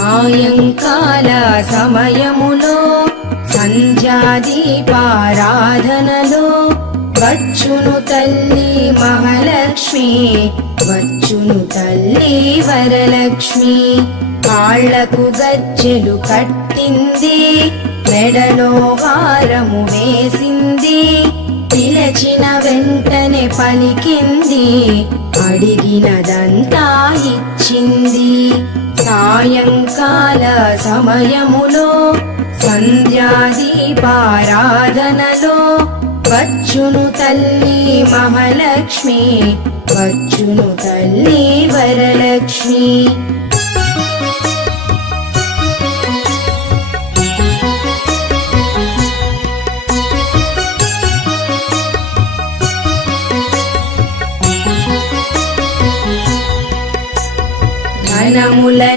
సాయంకాల సమయములో సంధ్యాదీపారాధనలో వచ్చును తల్లి మహాలక్ష్మి, వచ్చును తల్లి వరలక్ష్మి. కాళ్లకు గజ్జెలు కట్టింది, మెడలో హారము వేసింది, పిలచిన వెంటనే పలికింది, అడిగినదంతా ఇచ్చింది. సాయంకాల సమయములో సంధ్యాదీపారాధనలో వచ్చును తల్లి మహాలక్ష్మి, వచ్చును తల్లి వరలక్ష్మి.